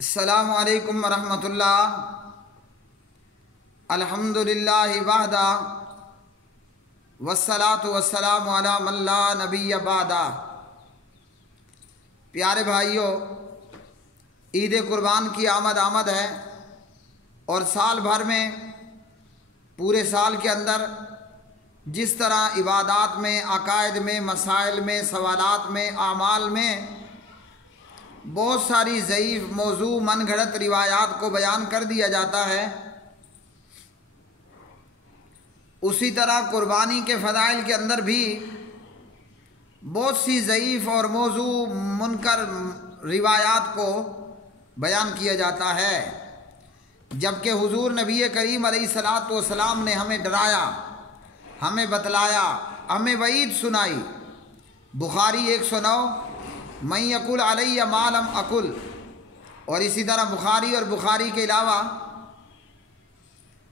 السلام علیکم ورحمۃ اللہ۔ الحمدللہ وحدہ والصلاۃ والسلام علی من لا نبی بعدہ۔ پیارے بھائیوں، عید قربان کی آمد ہے، اور سال بھر میں پورے سال کے اندر جس طرح عبادات میں، عقائد میں، مسائل میں، سوالات میں، اعمال میں بہت ساری ضعیف موضوع من گھڑت روایات کو بیان کر دیا جاتا ہے، اسی طرح قربانی کے فضائل کے اندر بھی بہت سی ضعیف اور موضوع منکر روایات کو بیان کیا جاتا ہے، جبکہ حضور نبی کریم علیہ الصلاۃ والسلام نے ہمیں ڈرایا، ہمیں بتلایا، ہمیں وعید سنائی۔ بخاری 109 من یقول علیہ ما لم اقل، اور اسی طرح بخاری اور بخاری کے علاوہ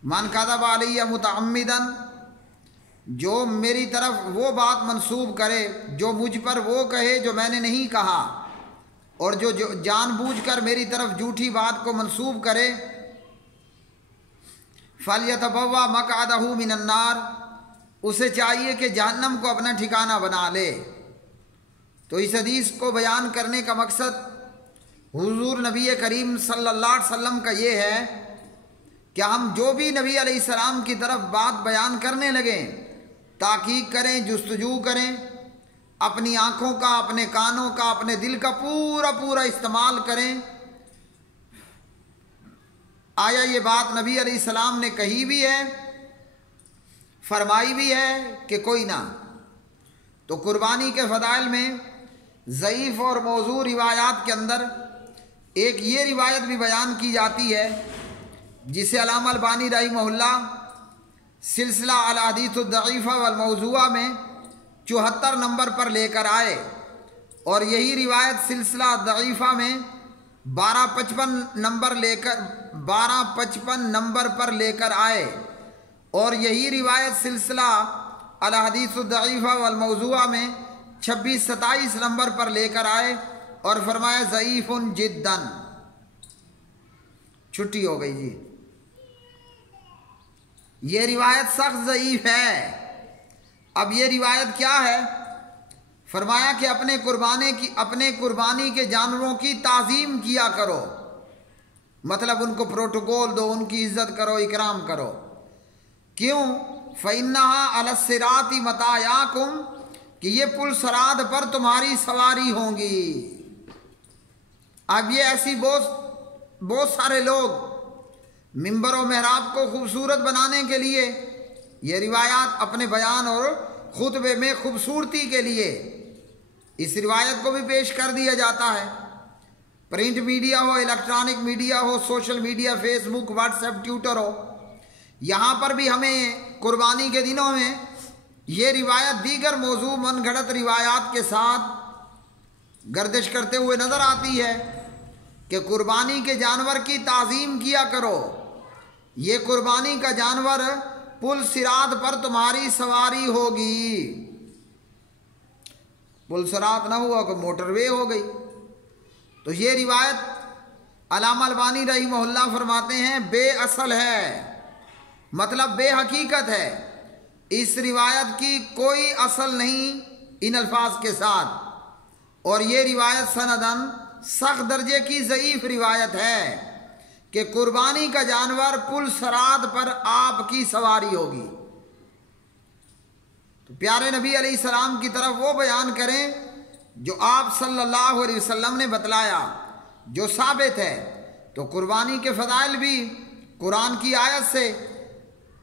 من کذب علیہ متعمدا، جو میری طرف وہ بات منسوب کرے جو مجھ پر وہ کہے جو میں نے نہیں کہا، اور جو جان بوجھ کر میری طرف جھوٹی بات کو منسوب کرے، فَلْيَتَبَوَّأْ مَقْعَدَهُ مِنَ النَّارِ، اسے چاہیے کہ جہنم کو اپنا ٹھکانہ بنا لے۔ تو اس حدیث کو بیان کرنے کا مقصد حضور نبی کریم صلی اللہ علیہ وسلم کا یہ ہے کہ ہم جو بھی نبی علیہ السلام کی طرف بات بیان کرنے لگیں، تحقیق کریں، جستجو کریں، اپنی آنکھوں کا، اپنے کانوں کا، اپنے دل کا پورا استعمال کریں۔ آیا یہ بات نبی علیہ السلام نے کہی بھی ہے، فرمائی بھی ہے کہ کوئی نہ؟ تو قربانی کے فضائل میں ضعیف اور موضوع روایات کے اندر ایک یہ روایت بھی بیان کی جاتی ہے جسے علامہ البانی رحمہ اللہ سلسلہ الاحادیث الضعیفہ والموضوعہ میں 74 نمبر پر لے کر آئے، اور یہی روایت سلسلہ ضعیفہ میں 1255 نمبر پر لے کر آئے، اور یہی روایت سلسلہ الاحادیث الضعیفہ والموضوعہ میں 26-27 نمبر پر لے کر آئے، اور فرمایا ضعیف جدا، چھٹی ہو گئی جی، یہ روایت سخت ضعیف ہے۔ اب یہ روایت کیا ہے؟ فرمایا کہ اپنے قربانی کے جانوروں کی تعظیم کیا کرو، مطلب ان کو پروٹوکول دو، ان کی عزت کرو، اکرام کرو۔ کیوں؟ فَإِنَّهَا عَلَى الصِّرَاطِ مَطَايَاكُمْ، کہ یہ پل صراط پر تمہاری سواری ہوں گی۔ اب یہ ایسی بہت سارے لوگ ممبر و محراب کو خوبصورت بنانے کے لیے یہ روایات اپنے بیان اور خطبے میں خوبصورتی کے لیے اس روایت کو بھی پیش کر دیا جاتا ہے۔ پرنٹ میڈیا ہو، الیکٹرانک میڈیا ہو، سوشل میڈیا، فیس بک، واٹس ایپ، ٹویٹر ہو، یہاں پر بھی ہمیں قربانی کے دنوں میں یہ روایت دیگر موضوع من گھڑت روایات کے ساتھ گردش کرتے ہوئے نظر آتی ہے کہ قربانی کے جانور کی تعظیم کیا کرو، یہ قربانی کا جانور پل صراط پر تمہاری سواری ہوگی۔ پل صراط نہ ہوا کہ موٹر وے ہو گئی۔ تو یہ روایت علامہ البانی رحمہ اللہ فرماتے ہیں بے اصل ہے، مطلب بے حقیقت ہے، اس روایت کی کوئی اصل نہیں ان الفاظ کے ساتھ، اور یہ روایت سندن سخت درجے کی ضعیف روایت ہے کہ قربانی کا جانور پل صراط پر آپ کی سواری ہوگی۔ تو پیارے نبی علیہ السلام کی طرف وہ بیان کریں جو آپ صلی اللہ علیہ وسلم نے بتلایا، جو ثابت ہے۔ تو قربانی کے فضائل بھی قرآن کی آیت سے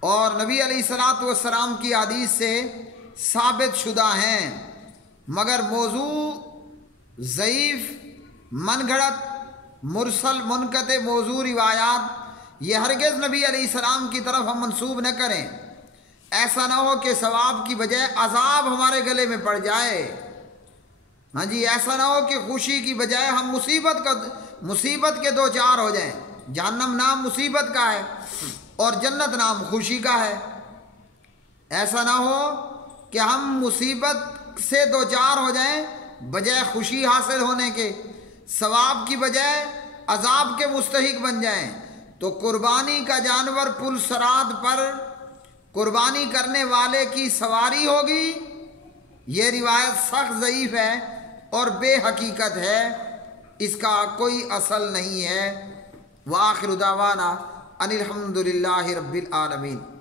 اور نبی علیہ الصلاۃ والسلام کی حدیث سے ثابت شدہ ہیں، مگر موضوع ضعیف، من گھڑت، مرسل، منقطع موضوع روایات یہ ہرگز نبی علیہ السلام کی طرف ہم منسوب نہ کریں، ایسا نہ ہو کہ ثواب کی بجائے عذاب ہمارے گلے میں پڑ جائے۔ ہاں جی، ایسا نہ ہو کہ خوشی کی بجائے ہم مصیبت کے دو چار ہو جائیں۔ جہنم نام مصیبت کا ہے اور جنت نام خوشی کا ہے۔ ایسا نہ ہو کہ ہم مصیبت سے دو چار ہو جائیں بجائے خوشی حاصل ہونے کے، ثواب کی بجائے عذاب کے مستحق بن جائیں، تو قربانی کا جانور پل صراط پر قربانی کرنے والے کی سواری ہوگی۔ یہ روایت سخت ضعیف ہے اور بے حقیقت ہے، اس کا کوئی اصل نہیں ہے۔ وآخر دعوانا ان الحمد للہ رب العالمین۔